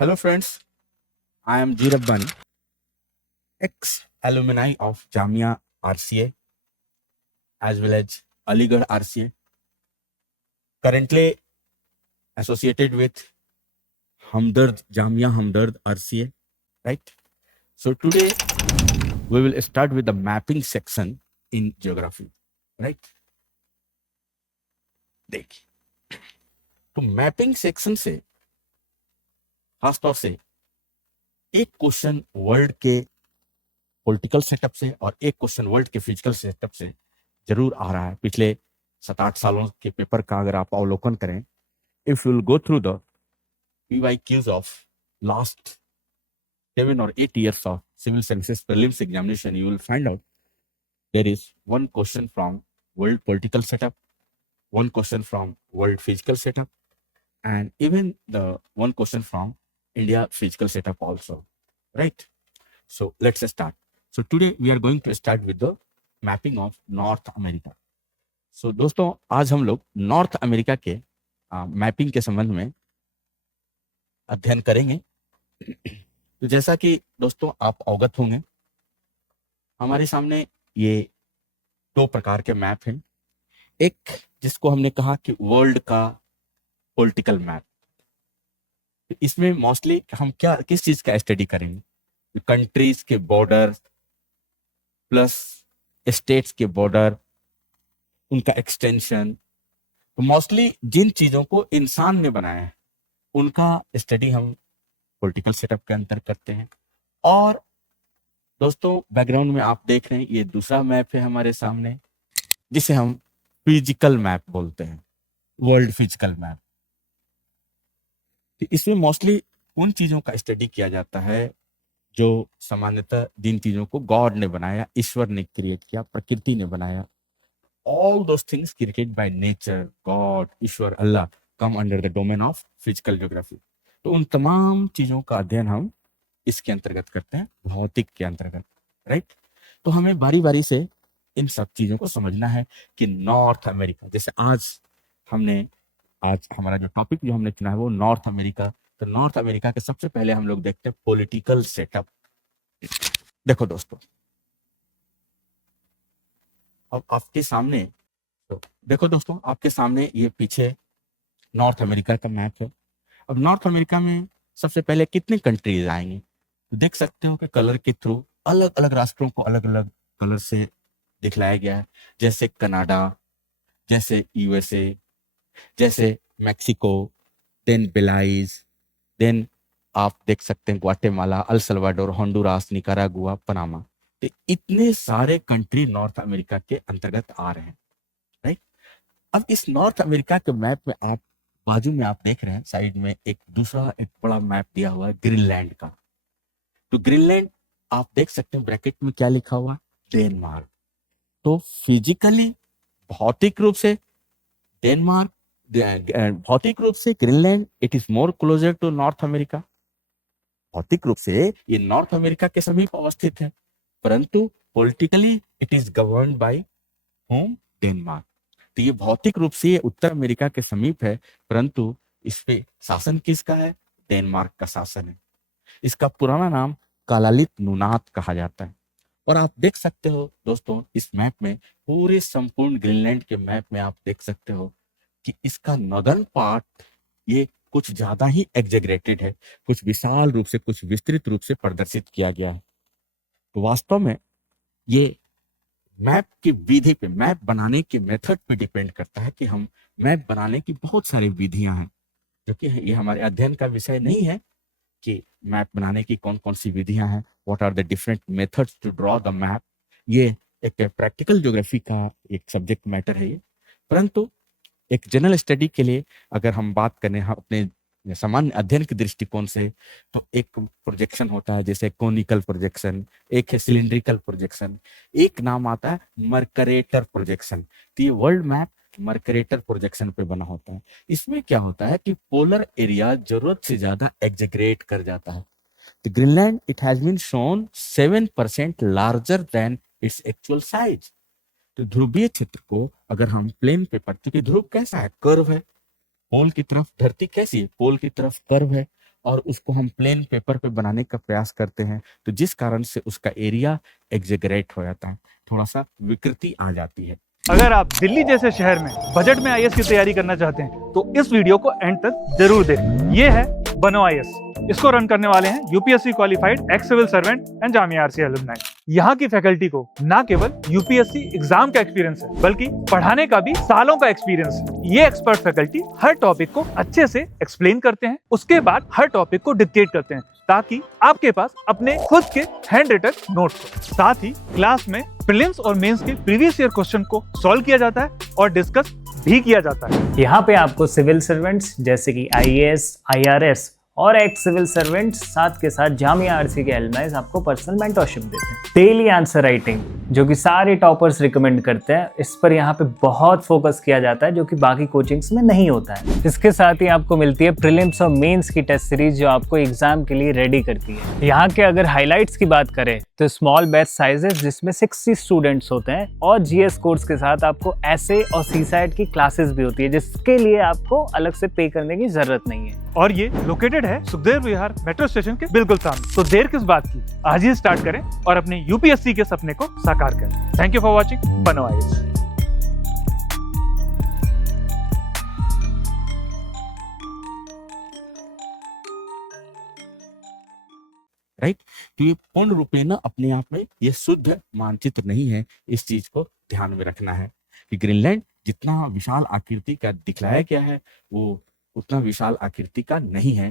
Hello, friends. I am G. Rabbani, ex-alumni of Jamia RCA as well as Aligarh RCA, currently associated with Jamia Hamdard RCA, right? So today we will start with the mapping section in geography, right? देखिए, तो mapping section से खासतौर से एक question world के political setup से और एक क्वेश्चन वर्ल्ड के फिजिकल सेटअप से जरूर आ रहा है। पिछले 7-8 सालों के पेपर का अगर आप अवलोकन करें, if you will go through the PYQs of last 7 or 8 years of civil services prelims examination, you will find out there is one question from world political setup, one question from world physical setup, and even the one question from India physical setup also, right? So let's start. So today we are going to start with the mapping of North America. So दोस्तों आज हम लोग north America के mapping के संबंध में अध्ययन करेंगे। तो जैसा कि दोस्तों आप अवगत होंगे, हमारे सामने ये दो प्रकार के मैप हैं। एक जिसको हमने कहा कि वर्ल्ड का पॉलिटिकल मैप, इसमें मोस्टली हम किस चीज का स्टडी करेंगे? कंट्रीज के बॉर्डर प्लस स्टेट्स के बॉर्डर, उनका एक्सटेंशन। तो मोस्टली जिन चीजों को इंसान ने बनाया है उनका स्टडी हम पॉलिटिकल सेटअप के अंतर करते हैं। और दोस्तों बैकग्राउंड में आप देख रहे हैं ये दूसरा मैप है हमारे सामने, जिसे हम फिजिकल मैप बोलते हैं, वर्ल्ड फिजिकल मैप। तो इसमें मोस्टली उन चीजों का स्टडी किया जाता है जो सामान्यतः जिन चीजों को गॉड ने बनाया, ईश्वर ने क्रिएट किया, प्रकृति ने बनाया। All those things created by nature, God, Ishwar, Allah come under the domain of physical geography. तो उन तमाम चीजों का अध्ययन हम इसके अंतर्गत करते हैं, भौतिक के अंतर्गत, राइट? तो हमें बारी बारी से इन सब चीजों को समझना है कि नॉर्थ अमेरिका, जैसे आज हमारा जो टॉपिक जो हमने चुना है वो नॉर्थ अमेरिका। तो नॉर्थ अमेरिका के सबसे पहले हम लोग देखते हैं पॉलिटिकल सेटअप। देखो दोस्तों, अब आपके सामने, तो देखो दोस्तों आपके सामने ये पीछे नॉर्थ अमेरिका का मैप है। अब नॉर्थ अमेरिका में सबसे पहले कितने कंट्रीज आएंगे? तो देख सकते हो कि कलर के थ्रू अलग अलग राष्ट्रों को अलग अलग कलर से दिखलाया गया है, जैसे कनाडा, जैसे यूएसए, जैसे मैक्सिको, देन बेलाइज, देन आप देख सकते हैं Guatemala, El Salvador, Honduras, Nicaragua, Panama. तो इतने सारे कंट्री नॉर्थ अमेरिका के अंतर्गत आ रहे हैं, राइट? अब इस नॉर्थ अमेरिका के मैप में आप बाजू में आप देख रहे हैं साइड में एक दूसरा एक बड़ा मैप दिया हुआ है ग्रीनलैंड का। तो ग्रीनलैंड आप देख सकते हैं ब्रैकेट में क्या लिखा हुआ? डेनमार्क। तो फिजिकली, भौतिक रूप से डेनमार्क, भौतिक रूप से Greenland it is more closer to North America. भौतिक रूप से ये नॉर्थ अमेरिका के समीप अवस्थित है, परंतु politically it is governed bye home? Denmark. तो ये भौतिक रूप से ये उत्तर अमेरिका के समीप है, परंतु इस पे शासन किसका है? डेनमार्क का शासन है। इसका पुराना नाम कालालित नुनात कहा जाता है। और आप देख सकते हो दोस्तों इस मैप में, पूरे संपूर्ण ग्रीनलैंड के मैप में आप देख सकते हो कि इसका नॉर्दर्न पार्ट ये कुछ ज्यादा ही एग्जेगरेटेड है, कुछ विशाल रूप से, कुछ विस्तृत रूप से प्रदर्शित किया गया है। तो वास्तव में ये मैप की विधि पे, मैप बनाने के मेथड पे डिपेंड करता है कि हम मैप बनाने की बहुत सारी विधियां हैं, जो कि ये हमारे अध्ययन का विषय नहीं है कि मैप बनाने की कौन कौन सी विधियां हैं, what are the different methods to draw the map. ये एक प्रैक्टिकल ज्योग्राफी का एक सब्जेक्ट मैटर है ये। परंतु एक जनरल स्टडी के लिए अगर हम बात करें, हम अपने सामान्य अध्ययन के दृष्टिकोण से, तो एक प्रोजेक्शन होता है जैसे कोनिकल प्रोजेक्शन, एक है सिलिंड्रिकल प्रोजेक्शन, एक नाम आता है मर्करेटर प्रोजेक्शन। तो ये वर्ल्ड मैप मर्करेटर प्रोजेक्शन पे बना होता है। इसमें क्या होता है कि पोलर एरिया जरूरत से ज्यादा एग्जेगरेट कर जाता है। तो Greenland it has been shown 7% larger than its actual size. तो ध्रुवीय क्षेत्र को अगर हम प्लेन पेपर, क्योंकि ध्रुव कैसा है? कर्व है, पोल की तरफ धरती कैसी है? पोल की तरफ कर्व है। और उसको हम प्लेन पेपर पे बनाने का प्रयास करते हैं, तो जिस कारण से उसका एरिया एग्जेगरेट हो जाता है, थोड़ा सा विकृति आ जाती है। अगर आप दिल्ली जैसे शहर में बजट में आईएएस की तैयारी करना चाहते हैं तो इस वीडियो को एंड तक जरूर देखें। ये है बनो आईएएस। इसको रन करने वाले हैं UPSC qualified ex civil servant and Jamia RCA alumni. यहाँ की फैकल्टी को ना केवल यूपीएससी एग्जाम का एक्सपीरियंस है बल्कि पढ़ाने का भी सालों का एक्सपीरियंस है। ये एक्सपर्ट फैकल्टी हर टॉपिक को अच्छे से एक्सप्लेन करते हैं, उसके बाद हर टॉपिक को डिक्टेट करते हैं ताकि आपके पास अपने खुद के हैंड रिटन नोट्स हो। साथ ही क्लास में प्रीलिम्स और मेंस के प्रीवियस ईयर क्वेश्चन को सॉल्व किया जाता है और डिस्कस भी किया जाता है। यहाँ पे आपको सिविल सर्वेंट्स जैसे कि आईएएस, आईआरएस और एक्स सिविल सर्वेंट्स साथ के साथ जामिया आरसीए के एलुमनाइज आपको पर्सनल मेंटरशिप देते हैं। डेली आंसर राइटिंग जो कि सारे टॉपर्स रिकमेंड करते हैं, इस पर यहाँ पे बहुत फोकस किया जाता है जो कि बाकी कोचिंग्स में नहीं होता है। इसके साथ ही आपको मिलती है प्रीलिम्स और मेंस की टेस्ट सीरीज जो आपको एग्जाम के लिए रेडी करती है। यहाँ के अगर हाईलाइट्स की बात करें तो स्मॉल बैच साइजेस जिसमें 60 स्टूडेंट्स होते हैं और जीएस कोर्स के साथ आपको एसए और सीसाइट की क्लासेस भी होती है जिसके लिए आपको अलग से पे करने की जरूरत नहीं है। और ये लोकेटेड है सुखदेव विहार मेट्रो स्टेशन के बिल्कुल सामने। तो देर किस बात की, आज ही स्टार्ट करें और अपने यूपीएससी के सपने को साकार करें। थैंक यू फॉर वॉचिंग बनो आईएएस। राइट, तो ये पूर्ण रूपेण अपने आप में ये शुद्ध मानचित्र नहीं है। इस चीज को ध्यान में रखना है कि ग्रीनलैंड जितना विशाल आकृति का दिखलाया गया है वो उतना विशाल आकृति का नहीं है।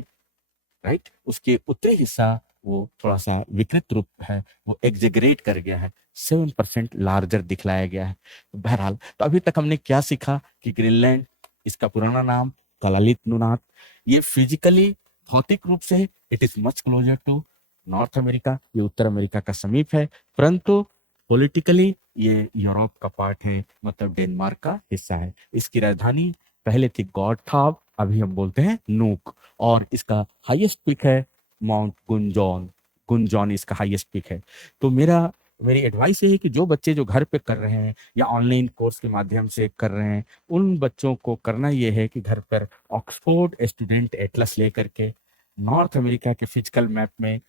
राइट, उसके उत्तरी हिस्सा वो थोड़ा सा विकृत रूप है, वो एग्जेगरेट कर गया है, 7% लार्जर दिखलाया गया है। बहरहाल, तो अभी तक हमने क्या सीखा कि ग्रीनलैंड, इसका पुराना नाम कलालित नुनात, ये फिजिकली भौतिक रूप से it is much closer to North America, ये उत्तर अमेरिका का समीप है, परंतु पॉलिटिकली ये यूरोप का पार्ट है, मतलब डेनमार्क का हिस्सा है। इसकी राजधानी पहले थी गॉडथाव, अभी हम बोलते हैं नूक, और इसका हाईएस्ट पीक है माउंट गुंजॉन। गुंजॉन इसका हाईएस्ट पीक है। तो मेरी एडवाइस ये है कि जो बच्चे जो घर पे कर रहे हैं या ऑनलाइन कोर्स के माध्यम से कर रहे हैं, उन बच्चों को करना ये है कि घर पर ऑक्सफोर्ड स्टूडेंट एटलस लेकर के नॉर्थ अमेरिका के फिजिकल मैप में,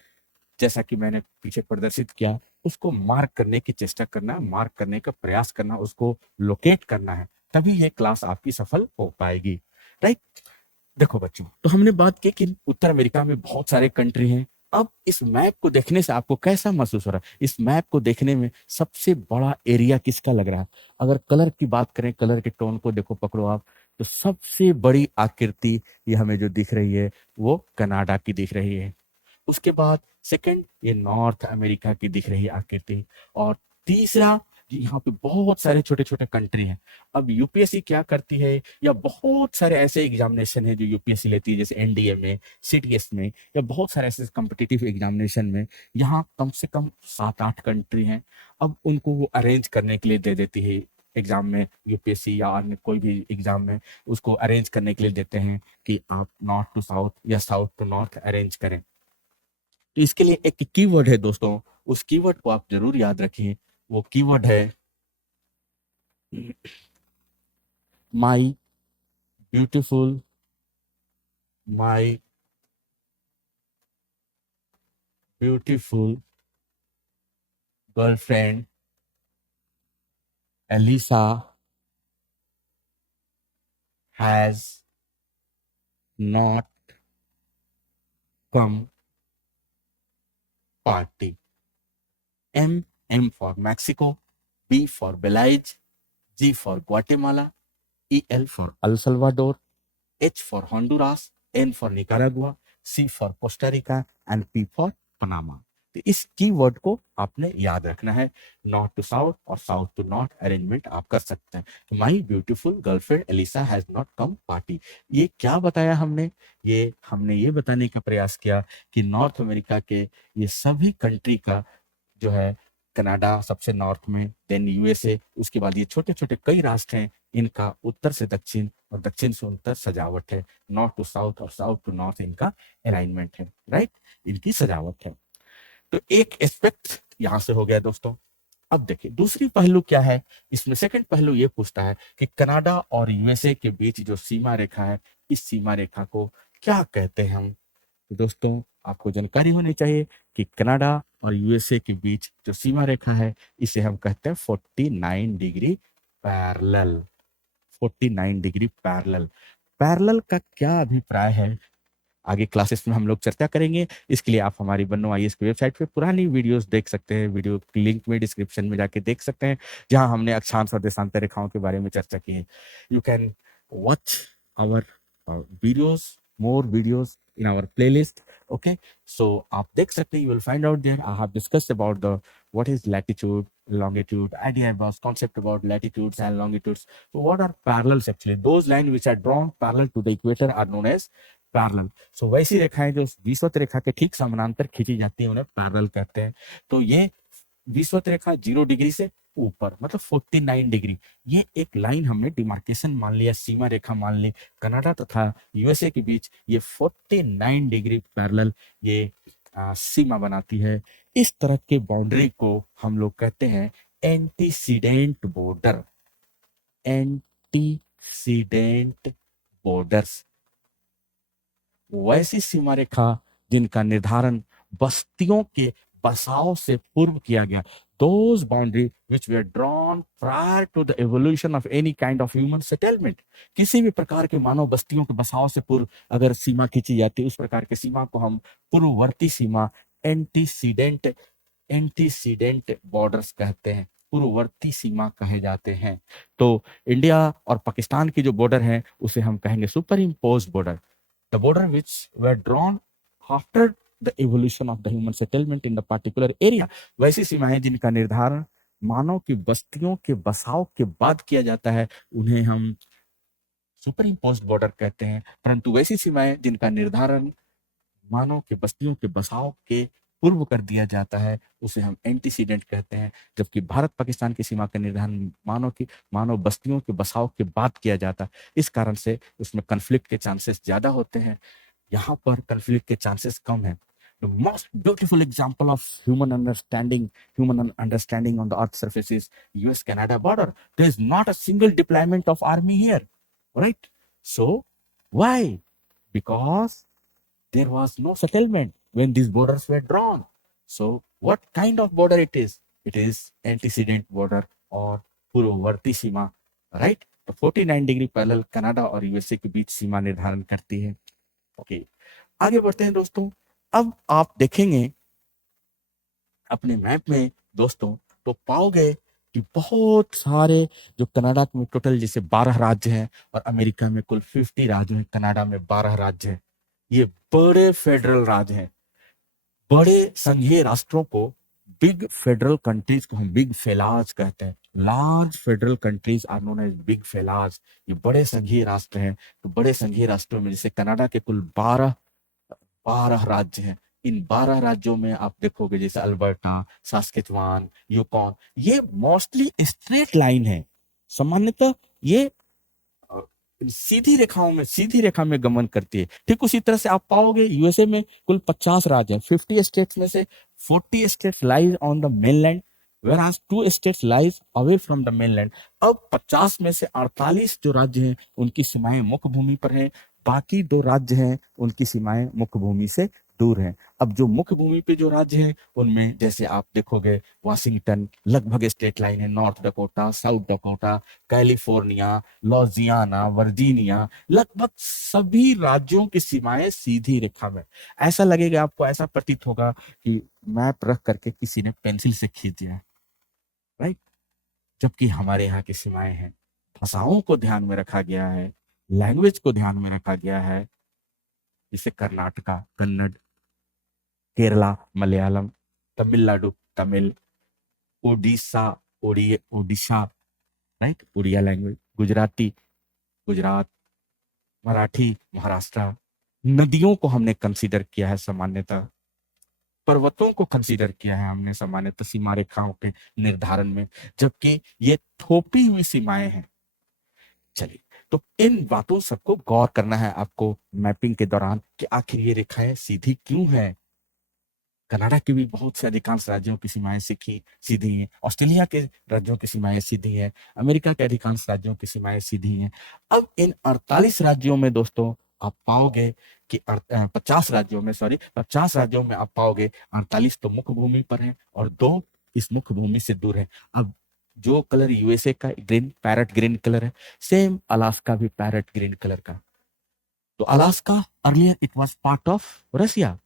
जैसा कि मैंने पीछे प्रदर्शित किया, उसको मार्क करने की चेष्टा करना, मार्क करने का प्रयास करना, उसको लोकेट करना है, तभी ये क्लास आपकी सफल हो पाएगी। राइट, देखो बच्चों, तो हमने बात की कि उत्तर अमेरिका में बहुत सारे कंट्री हैं। अब इस मैप को देखने से आपको कैसा महसूस हो रहा है? इस मैप को देखने में सबसे बड़ा एरिया किसका लग रहा है? अगर कलर की बात करें, कलर के टोन को देखो, पकड़ो आप, तो सबसे बड़ी आकृति ये हमें जो दिख रही है वो कनाडा की दिख रही है। उसके बाद सेकंड ये नॉर्थ अमेरिका की दिख रही है आकृति, और तीसरा यहाँ पे बहुत सारे छोटे छोटे कंट्री हैं। अब यूपीएससी क्या करती है, या बहुत सारे ऐसे एग्जामिनेशन है जो यूपीएससी लेती है, जैसे एनडीए में, सीटीएस में, या बहुत सारे ऐसे कॉम्पिटिटिव एग्जामिनेशन में, यहाँ कम से कम 7-8 कंट्री हैं। अब उनको वो अरेंज करने के लिए दे देती है एग्जाम में, यूपीएससी या अन्य कोई भी एग्जाम में उसको अरेंज करने के लिए देते हैं कि आप नॉर्थ टू साउथ या साउथ टू नॉर्थ अरेंज करें। तो इसके लिए एक कीवर्ड है दोस्तों, उस कीवर्ड को आप जरूर याद रखिए। वो कीवर्ड है my beautiful, my beautiful girlfriend Elisa has not come party. M for Mexico, B for Belize, G for Guatemala, EL for El Salvador, H for Honduras, N for Nicaragua, C for Costa Rica and P for Panama। तो इस keyword को आपने याद रखना है। North to south और south to north arrangement आप कर सकते हैं। तो my beautiful girlfriend Elisa has not come party, ये क्या बताया हमने? हमने ये बताने का प्रयास किया कि नॉर्थ अमेरिका के ये सभी कंट्री का जो है, कनाडा सबसे नॉर्थ में, देन यूएसए, उसके बाद ये छोटे छोटे कई राष्ट्र हैं, इनका उत्तर से दक्षिण और दक्षिण से उत्तर सजावट है। नॉर्थ टू साउथ और साउथ टू नॉर्थ इनका अलाइनमेंट है। राइट, इनकी सजावट है। तो एक एस्पेक्ट यहां से हो गया दोस्तों। अब देखिए दूसरी पहलू क्या है इसमें। सेकंड पहलू ये पूछता है कि कनाडा और यूएसए के बीच जो सीमा रेखा है, इस सीमा रेखा को क्या कहते हैं हम? तो दोस्तों आपको जानकारी होनी चाहिए कि कनाडा और यूएसए के बीच जो सीमा रेखा है इसे हम कहते हैं 49 degree parallel. 49 degree parallel. Parallel का क्या अभिप्राय है आगे क्लासेस में हम लोग चर्चा करेंगे। इसके लिए आप हमारी बन्नो आईएएस की वेबसाइट पे पुरानी वीडियोस देख सकते हैं। वीडियो की लिंक में डिस्क्रिप्शन में जाके देख सकते हैं, जहां हमने अक्षांश और देशांतर रेखाओं के बारे में चर्चा की है। You can watch our videos, more videos in our playlist. Okay, so आप देख सकते हैं, you will find out there I have discussed about the what is latitude, longitude, idea about concept about latitudes and longitudes. So what are parallels actually? Those lines which are drawn parallel to the equator are known as parallel. So वैसी रेखाएं जो विषुवत रेखा के ठीक समानांतर खींची जाती है उन्हें पैरेलल कहते हैं। तो ये विषुवत रेखा 0 डिग्री से ऊपर मतलब 49 डिग्री, ये एक लाइन हमने डिमार्केशन मान लिया, सीमा रेखा मान ली कनाडा तथा यूएसए के बीच। ये 49 डिग्री पैरेलल ये सीमा बनाती है। इस तरह के बाउंड्री को हम लोग कहते हैं एंटीसीडेंट बॉर्डर। एंटीसीडेंट बॉर्डर्स वैसी सीमा रेखा जिनका निर्धारण बस्तियों के बसाव से पूर्व किया गया। Those boundaries which were drawn prior to the evolution of any kind of human settlement। किसी भी प्रकार के मानव बस्तियों के बसाव से पूर्व अगर सीमा खींची जाती है, उस प्रकार की सीमा को हम पूर्ववर्ती सीमा एंटीसीडेंट बॉर्डर्स कहते हैं, पूर्ववर्ती सीमा कहे जाते हैं। तो इंडिया और पाकिस्तान की जो बॉर्डर है उसे हम कहेंगे super impose border. The border which were drawn after the evolution of the human settlement in the particular area। वैसी सीमाएं जिनका निर्धारण मानव की बस्तियों के बसाव के बाद किया जाता है उन्हें हम सुपर इम्पोज्ड बॉर्डर कहते हैं। परंतु वैसी सीमाएं जिनका निर्धारण मानव के बस्तियों के बसाव के पूर्व कर दिया जाता है उसे हम एंटीसीडेंट कहते हैं। जबकि भारत पाकिस्तान की सीमा का निर्धारण मानव बस्तियों के बसाव के बाद किया जाता है। इस कारण से उसमें कन्फ्लिक्ट के चांसेस ज्यादा होते हैं, यहाँ पर कन्फ्लिक्ट के चांसेस कम है। The most beautiful example of human understanding on the earth's surface is US-Canada border. There is not a single deployment of army here, right? So why? Because there was no settlement when these borders were drawn. So what kind of border it is? It is antecedent border और पूर्ववर्ती सीमा, right? तो 49 degree parallel Canada और USA के बीच सीमा निर्धारण करती है। Okay, आगे बढ़ते हैं दोस्तों। अब आप देखेंगे अपने मैप में दोस्तों तो पाओगे कि बहुत सारे जो कनाडा में टोटल जैसे 12 राज्य हैं और अमेरिका में कुल 50 राज्य हैं, कनाडा में 12 राज्य हैं। ये बड़े फेडरल राज्य हैं। बड़े संघीय राष्ट्रों को, बिग फेडरल कंट्रीज को हम बिग फेलाज कहते हैं। Large federal countries are known as big fellas. ये बड़े संघीय राष्ट्र हैं। तो बड़े संघीय राष्ट्रों में जैसे कनाडा के कुल 12 राज्य हैं। इन 12 राज्यों में आप देखोगे जैसे अल्बर्टा, सास्केचुआन, यूकॉन, ये मोस्टली स्ट्रेट लाइन है। सामान्यतः ये सीधी रेखा में गमन करती है। ठीक उसी तरह से आप पाओगे यूएसए में कुल 50 राज्य हैं। 50 स्टेट्स में से 40 states lies on the mainland whereas 2 states lies away from the mainland। अब 50 में से 48 जो राज्य हैं उनकी सीमाएं मुख्य भूमि पर हैं, बाकी 2 राज्य हैं उनकी सीमाएं मुख्य भूमि से दूर हैं। अब जो मुख्य भूमि पे जो राज्य हैं उनमें जैसे आप देखोगे वाशिंगटन लगभग स्टेट लाइन है, North Dakota, South Dakota, California, Louisiana, Virginia, लगभग सभी राज्यों की सीमाएं सीधी रेखा में। ऐसा लगेगा आपको, ऐसा प्रतीत होगा कि मैप रख करके किसी ने पेंसिल से खींच दिया, राइट? जबकि हमारे यहाँ की सीमाएं हैं, भाषाओं को ध्यान में रखा गया है, लैंग्वेज को ध्यान में रखा गया है। जैसे कर्नाटका कन्नड़, केरला मलयालम, तमिलनाडु तमिल, ओडिशा राइट, उड़िया लैंग्वेज, गुजराती गुजरात, मराठी महाराष्ट्र। नदियों को हमने कंसीडर किया है सामान्यतः, पर्वतों को कंसीडर किया है हमने सामान्यतः सीमा रेखाओं के निर्धारण में, जबकि ये थोपी हुई सीमाएं हैं। चलिए, तो इन बातों सबको गौर करना है आपको मैपिंग के दौरान कि आखिर ये रेखाएं सीधी क्यों हैं। कनाडा के भी बहुत से अधिकांश राज्यों की सीमाएं सीधी हैं, ऑस्ट्रेलिया के राज्यों की सीमाएं सीधी हैं, अमेरिका के अधिकांश राज्यों की सीमाएं सीधी हैं। अब इन 48 राज्यों में दोस्तों आप पाओगे कि 50 राज्यों में, सॉरी 50 राज्यों में आप पाओगे 48 तो मुख्य भूमि पर हैं और 2 इस मुख्य भूमि से दूर है। अब जो कलर यूएसए का ग्रीन, पैरेट ग्रीन कलर है, सेम अलास्का भी पैरेट ग्रीन कलर का। तो Alaska earlier it was part of Russia,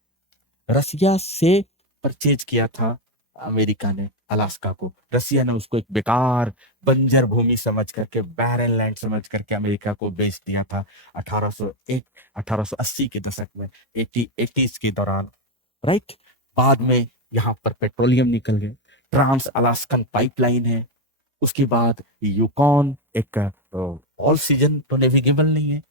Russia से परचेज किया था अमेरिका ने अलास्का को। रसिया ने उसको एक बेकार बंजर भूमि समझ करके, बैरन लैंड समझ करके अमेरिका को बेच दिया था 1801 1880 के दशक में, 80s के दौरान, राइट। बाद में यहाँ पर पेट्रोलियम निकल गए, ट्रांस अलास्कन पाइपलाइन है। उसके बाद यूकॉन एक ऑल सीजन तो नेविगेबल नहीं है,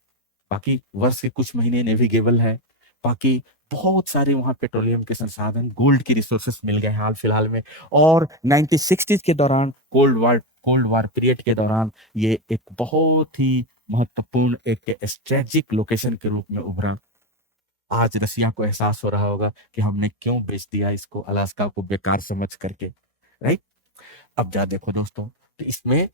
बाकी वर्ष के कुछ महीने नेविगेबल है। बाकी बहुत सारे वहां पेट्रोलियम के संसाधन, गोल्ड की रिसोर्सेस मिल गए हाल फिलहाल में। और 1960s के दौरान, कोल्ड वार पीरियड के दौरान ये एक बहुत ही महत्वपूर्ण एक स्ट्रेटेजिक लोकेशन के रूप में उभरा। आज रसिया को एहसास हो रहा होगा कि हमने क्यों बेच दिया इसको, अलास्का को बेकार समझ करके, राइट। अब जा देखो दोस्तों, तो इसमें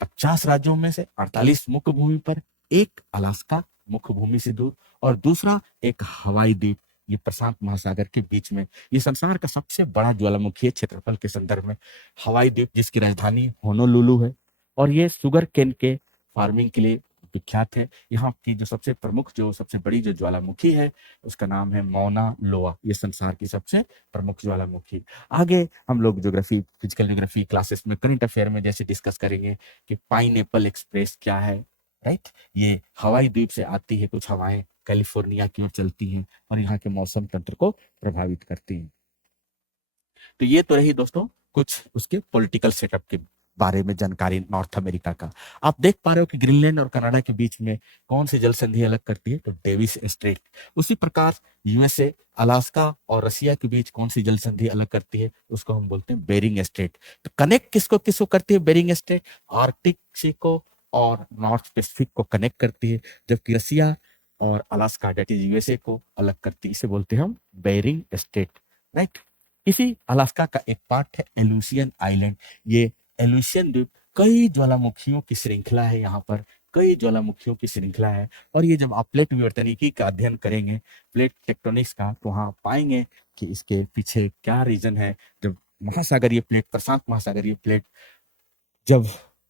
50 राज्यों में से 48 मुख्य भूमि पर, एक अलास्का मुख्य भूमि से दूर और दूसरा एक हवाई द्वीप, ये प्रशांत महासागर के बीच में। ये संसार का सबसे बड़ा ज्वालामुखी है क्षेत्रफल के संदर्भ में, हवाई द्वीप, जिसकी राजधानी होनोलुलु है और ये शुगर केन के फार्मिंग के लिए विख्यात है। यहाँ की जो सबसे प्रमुख, जो सबसे बड़ी जो ज्वालामुखी है उसका नाम है मौना लोआ, ये संसार की सबसे प्रमुख ज्वालामुखी। आगे हम लोग ज्योग्राफी, फिजिकल ज्योग्राफी क्लासेस में, करंट अफेयर में जैसे डिस्कस करेंगे कि पाइनएप्पल एक्सप्रेस क्या है, राइट। ये हवाई द्वीप से आती है, कुछ हवाएं कैलिफोर्निया की ओर चलती हैं और यहाँ के मौसम तंत्र को प्रभावित करती हैं। तो ये तो रही दोस्तों कुछ उसके पॉलिटिकल सेटअप के बारे में जानकारी नॉर्थ अमेरिका का। आप देख पा रहे हो कि ग्रीनलैंड और कनाडा के बीच में कौन सी जल संधि अलग करती है, तो डेविस स्ट्रेट। उसी प्रकार यूएसए, अलास्का और रसिया के बीच कौन सी जल संधि अलग करती है, उसको हम बोलते हैं बेरिंग स्ट्रेट। तो कनेक्ट किसको किसको करती है बेरिंग स्ट्रेट, आर्कटिक सी को और नॉर्थ पैसिफिक को कनेक्ट करती है, जबकि रसिया और अलास्का डेट इज यूएसए को अलग करती है। इसे बोलते हैं हम बेरिंग स्ट्रेट, राइट। इसी अलास्का का एक पार्ट है एलुसियन आइलैंड। ये एलुसियन द्वीप कई ज्वालामुखियों की श्रृंखला है, यहाँ पर कई ज्वालामुखियों की श्रृंखला है। और ये जब आप प्लेट विवर्तनिकी का अध्ययन करेंगे, प्लेट टेक्टोनिक्स का, तो वहाँ पाएंगे कि इसके पीछे क्या रीजन है। जब महासागरीय प्लेट, प्रशांत महासागरीय प्लेट जब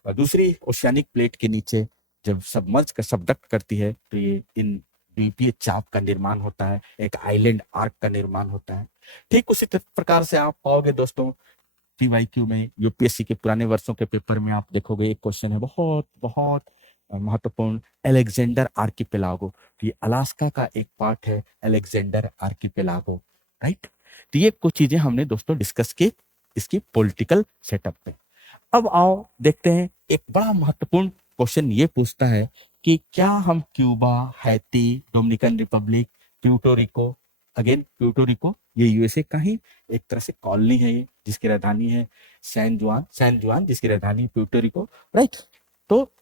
दूसरी ओशियानिक प्लेट के नीचे जब सबमर्ज का सबडक्ट करती है, तो ये इन द्वीपीय चाप का निर्माण होता है, एक आइलैंड आर्क का निर्माण होता है। ठीक उसी प्रकार से आप पाओगे दोस्तों पीवाईक्यू में, यूपीएससी के पुराने वर्षों के पेपर में आप देखोगे एक क्वेश्चन है बहुत बहुत महत्वपूर्ण, अलेक्जेंडर आर्किपेलागो। तो ये अलास्का का एक पार्ट है, अलेक्जेंडर आर्किपेलागो, राइट। तो ये कुछ चीजें हमने दोस्तों डिस्कस की इसकी पॉलिटिकल सेटअप पे। अब आओ देखते हैं, एक बड़ा महत्वपूर्ण क्वेश्चन ये पूछता है कि क्या हम Cuba, Haiti, Dominican Republic, Puerto Rico, again Puerto Rico ये यूएसए का ही एक तरह से कॉलोनी है, ये जिसकी राजधानी है सैन जुआन जिसकी राजधानी प्यूर्टो रिको, राइट। तो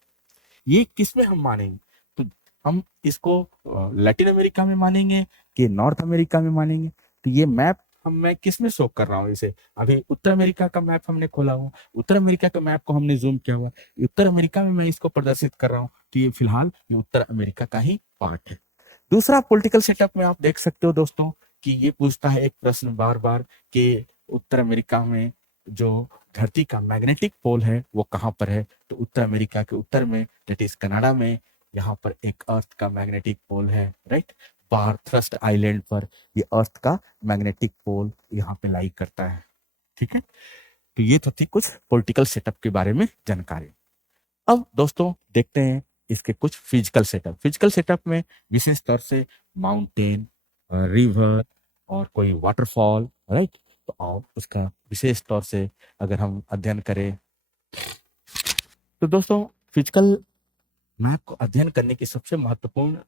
ये किस में हम मानेंगे, तो हम इसको लैटिन अमेरिका में मानेंगे कि नॉर्थ अमेरिका में मानेंगे। तो ये मैप मैं किस में शो कर रहा हूँ, इसे अभी उत्तर अमेरिका का मैप हमने खोला हुआ, उत्तर अमेरिका के मैप को हमने जूम किया हुआ, उत्तर अमेरिका में मैं इसको प्रदर्शित कर रहा हूँ। तो ये फिलहाल ये उत्तर अमेरिका का ही पार्ट है। दूसरा पॉलिटिकल सेटअप में आप देख सकते हो दोस्तों कि ये पूछता है एक प्रश्न बार बार कि उत्तर अमेरिका में जो धरती का मैग्नेटिक पोल है वो कहाँ पर है। तो उत्तर अमेरिका के उत्तर में, दैट इज कनाडा में, यहाँ पर एक अर्थ का मैग्नेटिक पोल है, राइट। बार थ्रस्ट आइलैंड पर ये अर्थ का मैग्नेटिक पोल यहाँ पे लाई करता है, ठीक है। तो ये तो थी कुछ पॉलिटिकल सेटअप के बारे में जानकारी। अब दोस्तों देखते हैं इसके कुछ फिजिकल सेटअप। फिजिकल सेटअप में विशेष तौर से माउंटेन, रिवर और कोई वाटरफॉल, राइट। तो आओ उसका विशेष तौर से अगर हम अध्ययन करें, तो दोस्तों फिजिकल मैप को अध्ययन करने की सबसे महत्वपूर्ण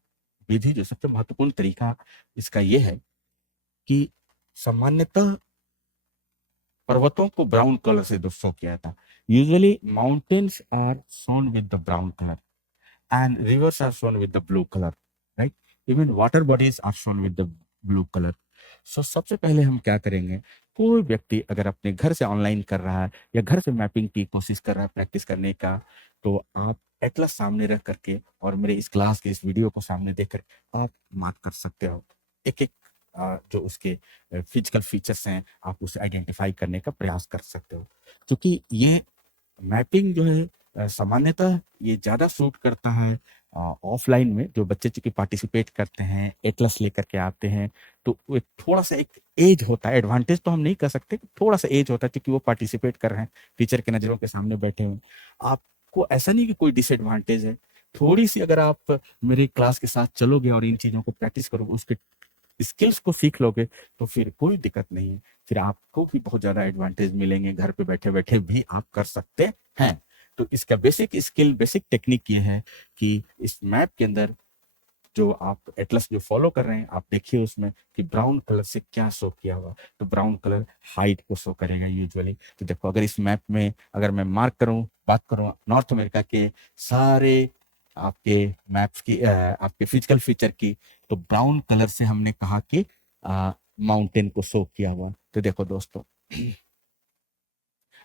विधि, जो सबसे महत्वपूर्ण तरीका इसका यह है कि सामान्यतः पर्वतों को ब्राउन कलर से शो किया था। Usually mountains are shown with the brown colour and rivers are shown with the blue color, right? Even water bodies are shown with the blue color. So सबसे पहले हम क्या करेंगे, कोई व्यक्ति अगर अपने घर से ऑनलाइन कर रहा है या घर से मैपिंग की कोशिश कर रहा है प्रैक्टिस करने का, तो आप एटलस सामने रख करके और मेरे इस क्लास के इस वीडियो को सामने देखकर आप मार्क कर सकते हो। एक एक जो उसके फिजिकल फीचर्स हैं आप उसे आइडेंटिफाई करने का प्रयास कर सकते हो। क्योंकि ये मैपिंग जो है सामान्यतः ये ज़्यादा सूट करता है ऑफलाइन में, जो बच्चे चूंकि पार्टिसिपेट करते हैं एटलस लेकर के आते हैं, तो वो थोड़ा सा एक एज होता है, एडवांटेज तो हम नहीं कह सकते, थोड़ा सा एज होता है क्योंकि वो पार्टिसिपेट कर रहे हैं, टीचर के नज़रों के सामने बैठे हुए हैं। आपको ऐसा नहीं कि कोई डिसएडवांटेज है, थोड़ी सी अगर आप मेरे क्लास के साथ चलोगे और इन चीज़ों को प्रैक्टिस करोगे, उसके स्किल्स को सीख लोगे, तो फिर कोई दिक्कत नहीं है, फिर आपको भी बहुत ज़्यादा एडवांटेज मिलेंगे, घर पे बैठे-बैठे भी आप कर सकते हैं। तो इसका बेसिक स्किल, बेसिक टेक्निक ये है कि इस मैप के अंदर जो आप एटलस जो फॉलो कर रहे हैं, आप देखिए उसमें कि ब्राउन कलर से क्या शो किया हुआ, तो ब्राउन कलर हाइट को शो करेगा यूजुअली। तो देखो अगर इस मैप में अगर मैं मार्क करूं, बात करूं नॉर्थ अमेरिका के सारे आपके मैप्स की आपके फिजिकल फीचर की, तो ब्राउन कलर से हमने कहा कि माउंटेन को शो किया हुआ। तो देखो दोस्तों,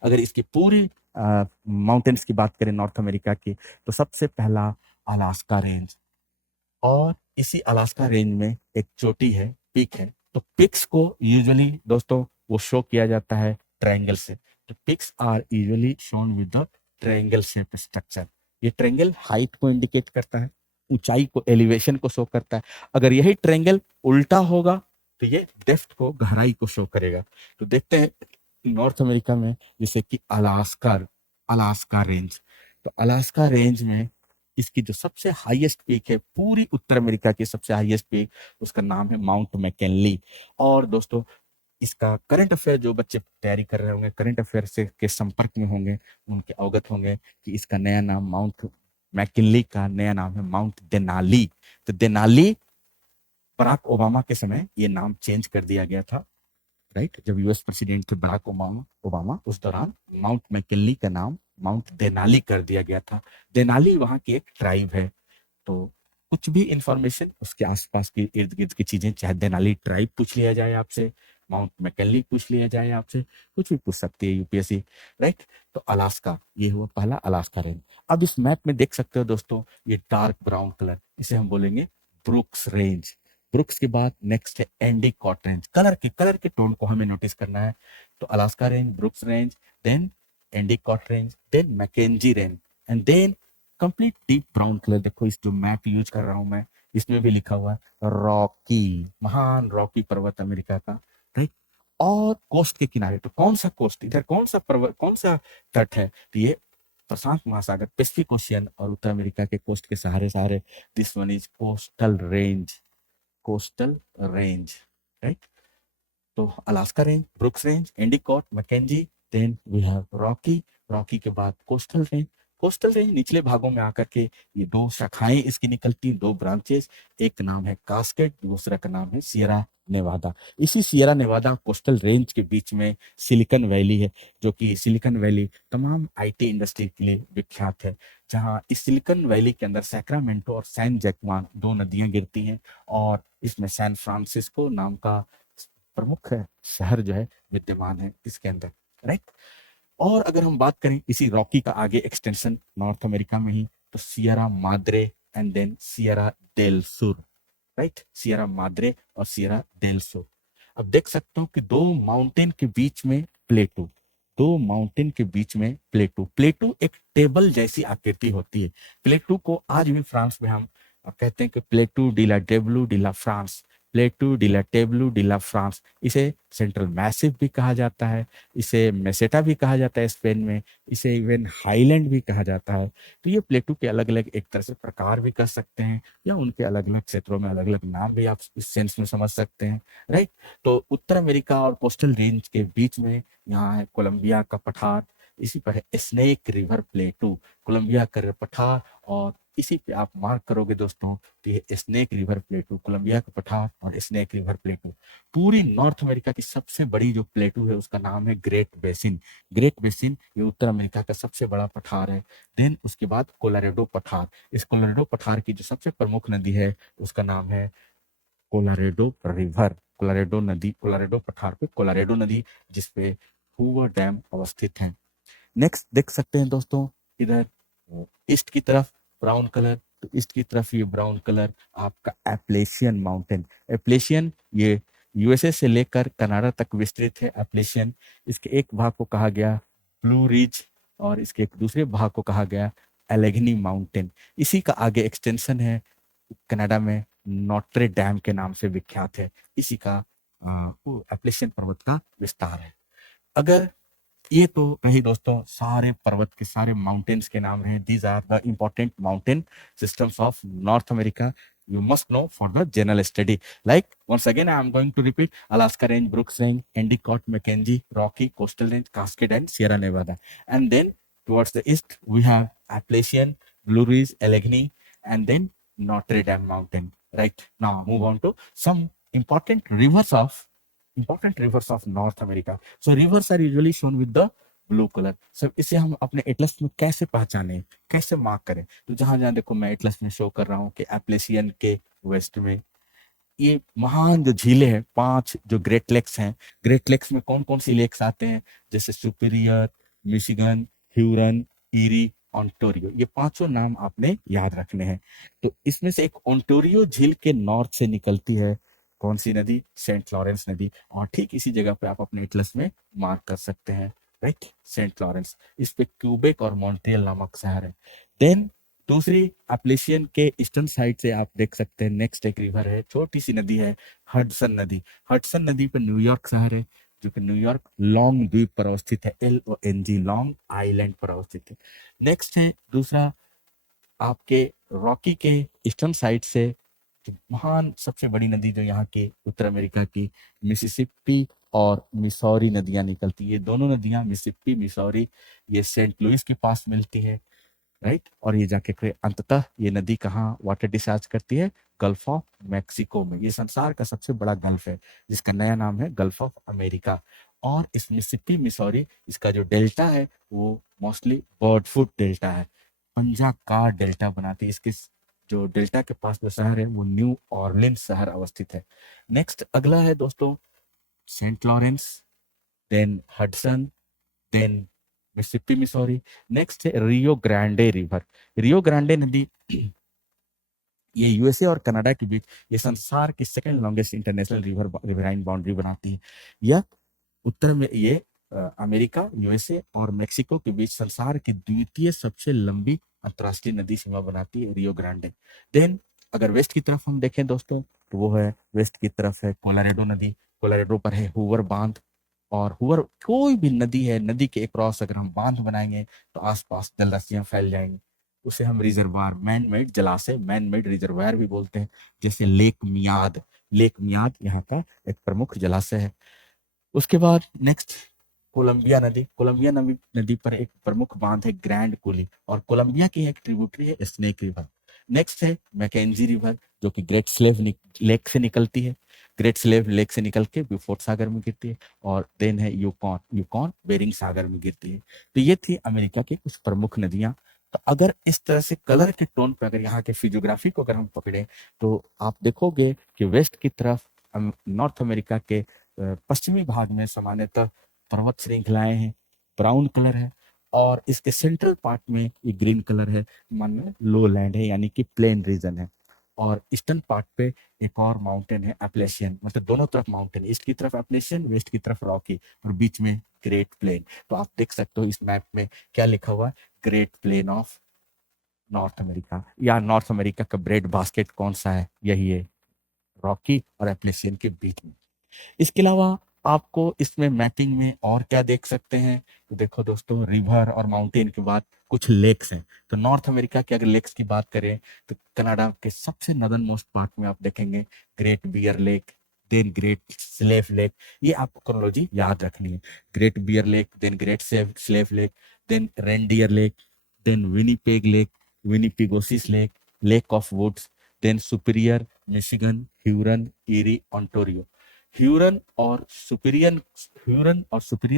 अगर इसकी पूरी माउंटेन्स की बात करें नॉर्थ अमेरिका की, तो सबसे पहला अलास्का रेंज, और इसी अलास्का रेंज में एक चोटी है, पीक है। तो पिक्स को यूजुअली दोस्तों वो शो किया जाता है ट्रायंगल से। तो peaks are usually shown with the triangle shape structure. ये ट्रायंगल हाइट को इंडिकेट करता है, ऊंचाई को, एलिवेशन को शो करता है। अगर यही ट्रायंगल उल्टा होगा तो ये डेप्थ को, गहराई को शो करेगा। तो देखते हैं नॉर्थ अमेरिका में जैसे कि अलास्का रेंज, तो अलास्का रेंज में इसकी जो सबसे हाईएस्ट पीक है, पूरी उत्तर अमेरिका की सबसे हाईएस्ट पीक, उसका नाम है माउंट मैकिनली। और दोस्तों इसका करंट अफेयर, जो बच्चे तैयारी कर रहे होंगे, करंट अफेयर से के संपर्क में होंगे, उनके अवगत होंगे कि इसका नया नाम, माउंट मैकिनली का नया नाम है माउंट देनाली। तो देनाली बराक ओबामा के समय ये नाम चेंज कर दिया गया था, राइट, जब यूएस प्रेसिडेंट थे बराक ओबामा, उस दौरान माउंट मैकिनली का नाम माउंट देनाली कर दिया गया था। देनाली वहां की एक ट्राइब है। तो कुछ भी इंफॉर्मेशन उसके आसपास की, इर्द गिर्द की चीजें, चाहे देनाली ट्राइब पूछ लिया जाए आपसे, माउंट मैकिनली पूछ लिया जाए आपसे, कुछ भी पूछ सकती है यूपीएससी, राइट। तो अलास्का, ये हुआ पहला अलास्का रेंज। अब इस मैप में देख सकते हो दोस्तों, ये डार्क ब्राउन कलर, इसे हम बोलेंगे ब्रुक्स रेंज। ब्रुक्स के बाद नेक्स्ट है एंडीकॉट रेंज। कलर के टोन को हमें नोटिस करना है। तो Alaska range, Brooks range, then Endicott range, then Mackenzie range, and then complete deep brown colour. देखो इस जो मैप यूज कर रहा हूं मैं, इसमें भी लिखा हुआ है रॉकी, महान रॉकी पर्वत अमेरिका का, राइट। और कोस्ट के किनारे, तो कौन सा कोस्ट, इधर कौन सा पर्वत, कौन सा तट है, तो ये प्रशांत महासागर, पैसिफिक ओशियन और उत्तर अमेरिका के कोस्ट के सहारे सहारे, this one is coastal range, right. तो Alaska range, Brooks range, Endicott, Mackenzie, then we have Rocky के बाद कोस्टल रेंज निचले भागों में आकर के ये दो शाखाएं इसकी निकलती, दो ब्रांचेस, एक का नाम है कास्केड, दूसरा का नाम है सियरा नेवादा। इसी सियरा नेवादा कोस्टल रेंज के बीच में सिलिकॉन वैली है, जो कि सिलिकॉन वैली तमाम आईटी इंडस्ट्री के लिए विख्यात है, जहां इस सिलिकॉन वैली के अंदर सैक्रामेंटो और सैन जैकवान दो नदियां गिरती हैं, और इसमें सैन फ्रांसिस्को नाम का प्रमुख शहर जो है विद्यमान है इसके अंदर, राइट। और अगर हम बात करें इसी रॉकी का आगे एक्सटेंशन नॉर्थ अमेरिका में ही, तो Sierra Madre and then Sierra del Sur, right, Sierra Madre और सियरा डेल सुर। अब देख सकते हो कि दो माउंटेन के बीच में प्लेटू, प्लेटू एक टेबल जैसी आकृति होती है। प्लेटू को आज भी फ्रांस में हम कहते हैं कि प्लेटू डी ला टेबलू डी ला फ्रांस, प्लेटू डी ला टेबलू डी ला फ्रांस। इसे सेंट्रल मैसिव भी कहा जाता है, इसे मेसेटा भी कहा जाता है स्पेन में, इसे इवन हाईलैंड भी कहा जाता है। तो ये प्लेटू के अलग अलग एक तरह से प्रकार भी कर सकते हैं, या उनके अलग अलग क्षेत्रों में अलग अलग नाम भी आप इस सेंस में समझ सकते हैं, राइट। तो उत्तर अमेरिका और कोस्टल रेंज के बीच में यहाँ है कोलंबिया का पठार, इसी पर है स्नेक रिवर प्लेटू, कोलंबिया का पठार, और इसी पे आप मार्क करोगे दोस्तों, तो ये स्नेक रिवर प्लेटू, कोलंबिया का पठार और स्नेक रिवर प्लेटू। पूरी नॉर्थ अमेरिका की सबसे बड़ी जो प्लेटू है उसका नाम है ग्रेट बेसिन। ये उत्तर अमेरिका का सबसे बड़ा पठार है। देन उसके बाद कोलोराडो पठार, इस कोलोराडो पठार की जो सबसे प्रमुख नदी है उसका नाम है कोलोराडो रिवर, कोलोराडो पठार पे कोलोराडो नदी, जिसपे हूवर डैम अवस्थित है। नेक्स्ट देख सकते हैं दोस्तों, इधर ईस्ट की तरफ ब्राउन कलर, तो ईस्ट की तरफ ये ब्राउन कलर आपका एप्लेशियन माउंटेन। एप्लेशियन ये यूएसए से लेकर कनाडा तक विस्तृत है। एप्लेशियन, इसके एक भाग को कहा गया ब्लू रिज और इसके एक दूसरे भाग को कहा गया एलेग्नी माउंटेन। इसी का आगे एक्सटेंशन है कनाडा में नोट्रे डैम के नाम से विख्यात है। इसी का एप्लेशियन पर्वत का विस्तार है। अगर ये तो रही दोस्तों सारे पर्वत के सारे माउंटेन्स के नाम हैं। These are the important mountain systems of North America you must know for the general study. Like once again I am going to repeat: Alaska Range, Brooks Range, Endicott, Mackenzie, Rocky, Coastal Range, Cascade and Sierra Nevada. And then towards the east we have Appalachian, Blue Ridge, Allegheny and then Notre Dame Mountain. Right, now move on to some important rivers of North America. So rivers are usually shown with the blue color. So इसे हम अपने Atlas में कैसे पहचाने, कैसे mark करें? तो जहां जहां देखो मैं एटलस में शो कर रहा हूँ कि एप्लेशियन के वेस्ट में ये महान जो झीलें हैं, 5 जो ग्रेट लेक्स हैं, ग्रेट लेक्स में कौन कौन सी लेक्स आते हैं? जैसे Superior, Michigan, Huron, Erie, Ontario. ये पांचों नाम आपने याद रखने हैं। तो इसमें से एक ओंटारियो झील के नॉर्थ से निकलती है कौन सी नदी? सेंट लॉरेंस नदी। और ठीक इसी जगह पे आप अपने एटलस में मार्क कर सकते हैं, राइट, सेंट लॉरेंस। इस पे क्यूबेक और मॉन्ट्रियल नामक शहर है। देन दूसरी एप्लेशियन के ईस्टर्न साइड से आप देख सकते हैं नेक्स्ट एक रिवर है, छोटी सी नदी है, हडसन नदी। हडसन नदी पे न्यूयॉर्क शहर है जो कि न्यूयॉर्क लॉन्ग द्वीप पर अवस्थित है, LONG, लॉन्ग आइलैंड पर अवस्थित है। नेक्स्ट है दूसरा आपके रॉकी के ईस्टर्न साइड से जो महान सबसे बड़ी नदी जो यहाँ के उत्तर अमेरिका की मिसिसिपी और मिसौरी नदियां निकलती है। ये दोनों नदियां मिसिसिपी, मिसौरी, ये सेंट लुइस के पास मिलती है, राइट। और ये जाके फिर अंततः ये नदी कहाँ वाटर डिस्चार्ज करती है? गल्फ ऑफ मैक्सिको में। ये संसार का सबसे बड़ा गल्फ है जिसका नया नाम है गल्फ ऑफ अमेरिका। और इस मिसिसिपी, मिसौरी, इसका जो डेल्टा है वो मोस्टली बर्ड फूट डेल्टा है, पंजा का डेल्टा बनाती है। इसके जो डेल्टा के पास जो शहर है वो न्यू ऑर्लिन्स शहर अवस्थित है। नेक्स्ट अगला है दोस्तों Saint Lawrence, then Hudson, then Mississippi, Missouri. Next है Rio Grande river. Rio Grande नदी ये यूएसए और कनाडा के बीच ये संसार की second longest international riverine boundary बनाती है। यह उत्तर में ये अमेरिका, यूएसए और मेक्सिको के बीच संसार की द्वितीय सबसे लंबी अंतर्राष्ट्रीय नदी सीमा बनाती है रियो ग्रांडे। देन अगर वेस्ट की तरफ हम देखें दोस्तों तो वो है वेस्ट की तरफ है कोलोराडो नदी। कोलोराडो पर है हूवर बांध। और हूवर कोई भी नदी है, नदी के क्रॉस अगर हम बांध बनाएंगे तो आसपास जलराशियां फैल जाएंगी। उसे हम रिजर्वायर, मैन मेड जलाशय, मैन मेड रिजर्वायर भी बोलते हैं। जैसे लेक मियाद, लेक मियाद यहाँ का एक प्रमुख जलाशय है। उसके बाद नेक्स्ट कोलंबिया नदी। कोलंबिया नदी पर एक प्रमुख बांध है ग्रैंड कूली और कोलंबिया की एक ट्रिब्यूटरी है स्नेक रिवर। नेक्स्ट है मैकेंजी रिवर जो कि ग्रेट स्लेव लेक से निकलती है। ग्रेट स्लेव लेक से निकल के ब्यूफोर्ट सागर में गिरती है। और देन है यूकॉन, यूकॉन बेरिंग सागर में गिरती है। तो ये थी अमेरिका की कुछ प्रमुख नदियां। तो अगर इस तरह से कलर के टोन पे अगर यहाँ के फिजियोग्राफी को अगर हम पकड़े तो आप देखोगे कि वेस्ट की तरफ नॉर्थ अमेरिका के पश्चिमी भाग में सामान्यतः पर्वत श्रृंखलाएं हैं, ब्राउन कलर है। और इसके सेंट्रल पार्ट में ये ग्रीन कलर है, मान में लो लैंड है यानी कि प्लेन रीजन है। और ईस्टर्न पार्ट पे एक और माउंटेन है एप्लेशियन, मतलब दोनों तरफ माउंटेन, ईस्ट की तरफ एप्लेशियन, वेस्ट की तरफ रॉकी और बीच में ग्रेट प्लेन। तो आप देख सकते हो इस मैप में क्या लिखा हुआ है, great plain of North America, या नॉर्थ अमेरिका का ब्रेड बास्केट कौन सा है, यही है रॉकी और एप्लेशियन के बीच में। इसके अलावा आपको इसमें मैपिंग में और क्या देख सकते हैं, तो देखो दोस्तों रिवर और माउंटेन के बाद कुछ लेक्स हैं। तो नॉर्थ अमेरिका के अगर लेक्स की बात करें तो कनाडा के सबसे नदर्न मोस्ट पार्ट में आप देखेंगे great bear lake, then great slave lake. ये आपको क्रोनोलॉजी याद रखनी है। Great bear lake, then great slave lake, then reindeer lake, then Winnipeg lake, Winnipegosis lake, lake of woods, then Superior, Michigan, Huron, Erie, Ontario. Huron और Superior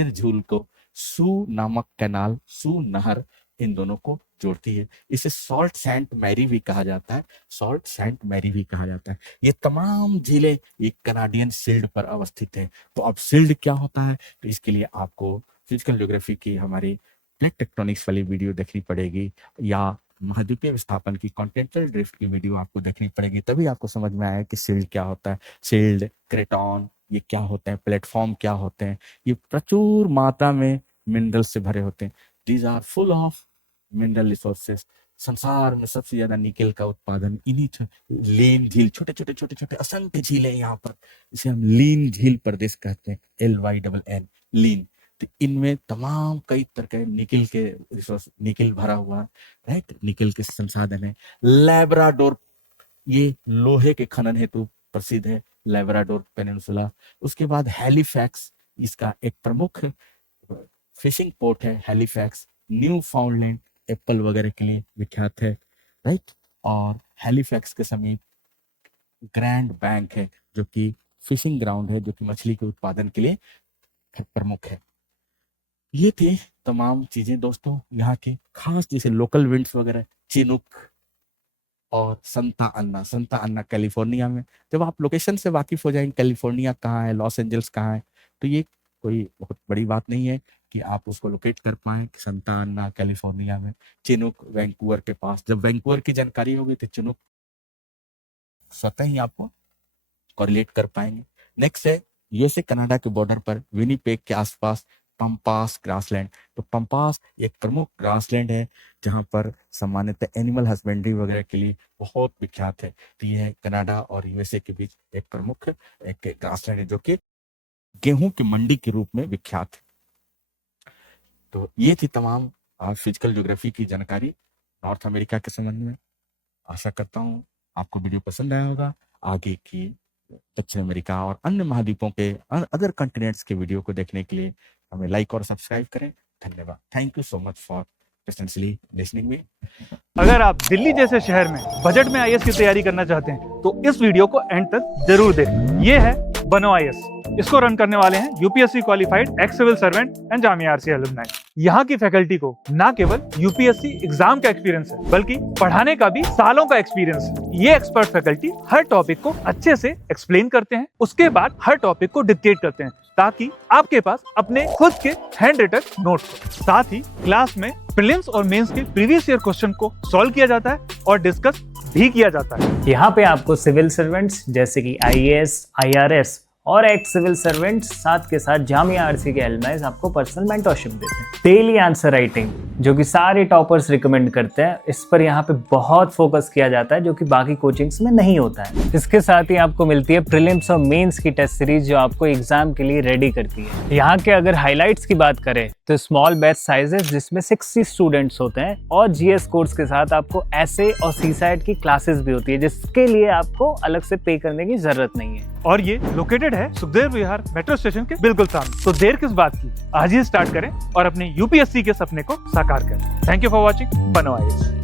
झील को सू नामक canal, सू नहर इन दोनों को जोड़ती है। इसे सॉल्ट सेंट मैरी भी कहा जाता है, सॉल्ट सेंट मैरी भी कहा जाता है। ये तमाम झीलें एक कनाडियन शील्ड पर अवस्थित हैं। तो अब शील्ड क्या होता है, तो इसके लिए आपको फिजिकल ज्योग्राफी की हमारी प्लेट टेक्टोनिक्स वाली वीडियो देखनी पड़ेगी, या महाद्वीपीय विस्थापन की कॉन्टिनेंटल ड्रिफ्ट की वीडियो आपको देखनी पड़ेगी, तभी आपको समझ में आएगा कि शिल्ड क्या होता है, शिल्ड, क्रेटॉन ये क्या होते हैं, प्लेटफॉर्म क्या होते हैं। ये प्रचुर मात्रा में मिनरल से भरे होते हैं। These are full of mineral resources. संसार में सबसे ज्यादा निकेल का उत्पादन इन्हीं लीन झील, छोटे छोटे छोटे छोटे असंख्य झीलें यहाँ पर, इसे हम लीन झील प्रदेश कहते हैं, LYNN, लीन। तो इनमें तमाम कई तरह के निकेल के रिसोर्स, निकेल भरा हुआ, राइट, निकेल के संसाधन है। लैब्राडोर, ये लोहे के खनन हेतु प्रसिद्ध है, लैब्राडोर पेनिनसुला। उसके बाद हैलिफैक्स, इसका एक प्रमुख फिशिंग पोर्ट है हैलिफैक्स। न्यू फाउंडलैंड एप्पल वगैरह के लिए विख्यात है, राइट। और हैलिफैक्स के समीप ग्रैंड बैंक है, जो कि फिशिंग ग्राउंड है, जो कि मछली के उत्पादन के लिए प्रमुख है। ये थे तमाम चीजें दोस्तों यहाँ के खास, जैसे लोकल विंड्स वगैरह, चिनुक और संता अन्ना कैलिफोर्निया में। जब आप लोकेशन से वाकिफ हो जाएंगे, कैलिफोर्निया कहाँ है, लॉस एंजल्स कहाँ है, तो ये कोई बहुत बड़ी बात नहीं है कि आप उसको लोकेट कर पाएं कि संता अन्ना कैलिफोर्निया में, चिनुक वैंकूवर के पास। जब वैंकूवर की जानकारी होगी तो चिनुक स्वतः ही आपको कोरिलेट कर पाएंगे। नेक्स्ट है यूएसए कनाडा के बॉर्डर पर विनीपेग के आसपास पंपास ग्रासलैंड। तो पंपास एक प्रमुख ग्रासलैंड है जहां पर सामान्यतः एनिमल हस्बेंड्री वगैरह के लिए बहुत विख्यात है। तो यह कनाडा और यूएसए के बीच एक प्रमुख एक ग्रासलैंड है, जो कि गेहूं की मंडी के रूप में विख्यात है। तो ये थी तमाम फिजिकल ज्योग्राफी की जानकारी नॉर्थ अमेरिका के संबंध में। आशा करता हूँ आपको वीडियो पसंद आया होगा। आगे की दक्षिण अमेरिका और अन्य महाद्वीपों के अदर कंटिनेंट्स के वीडियो को देखने के लिए हमें लाइक और सब्सक्राइब करें। धन्यवाद। Thank you so much for patiently listening me. अगर आप दिल्ली जैसे शहर में बजट में आईएएस की तैयारी करना चाहते हैं तो इस वीडियो को एंड तक जरूर देखें। ये है बनो आईएएस। इसको रन करने वाले हैं UPSC qualified ex civil servant and Jamia RC alumni. यहाँ की फैकल्टी को ना केवल यूपीएससी एग्जाम का एक्सपीरियंस है, बल्कि पढ़ाने का भी सालों का एक्सपीरियंस है। ये एक्सपर्ट फैकल्टी हर टॉपिक को अच्छे से एक्सप्लेन करते हैं, उसके बाद हर टॉपिक को डिक्टेट करते हैं, ताकि आपके पास अपने खुद के हैंड रिटन नोट्स हो। साथ ही क्लास में प्रीलिम्स और मेंस के प्रीवियस ईयर क्वेश्चन को सॉल्व किया जाता है और डिस्कस भी किया जाता है। यहाँ पे आपको सिविल सर्वेंट्स जैसे कि आईएएस, आईआरएस और एक्स सिविल सर्वेंट्स साथ के साथ जामिया आरसी के एलुमनाई आपको पर्सनल मेंटरशिप देते हैं। डेली आंसर राइटिंग, जो कि सारे टॉपर्स रिकमेंड करते हैं, इस पर यहाँ पे बहुत फोकस किया जाता है, जो कि बाकी कोचिंग्स में नहीं होता है। इसके साथ ही आपको मिलती है प्रीलिम्स और मेंस की टेस्ट सीरीज, जो आपको एग्जाम के लिए रेडी करती है। यहाँ के अगर हाईलाइट्स की बात करें तो स्मॉल बैच साइजेस जिसमें 60 स्टूडेंट्स होते हैं, और जीएस कोर्स के साथ आपको एसए और सीसैट की क्लासेस भी होती है, जिसके लिए आपको अलग से पे करने की जरूरत नहीं है। और ये लोकेटेड है सुखदेव विहार मेट्रो स्टेशन के बिल्कुल सामने। तो देर किस बात की, आज ही स्टार्ट करें और अपने यूपीएससी के सपने को साकार करें। थैंक यू फॉर वॉचिंग बनो आईएएस।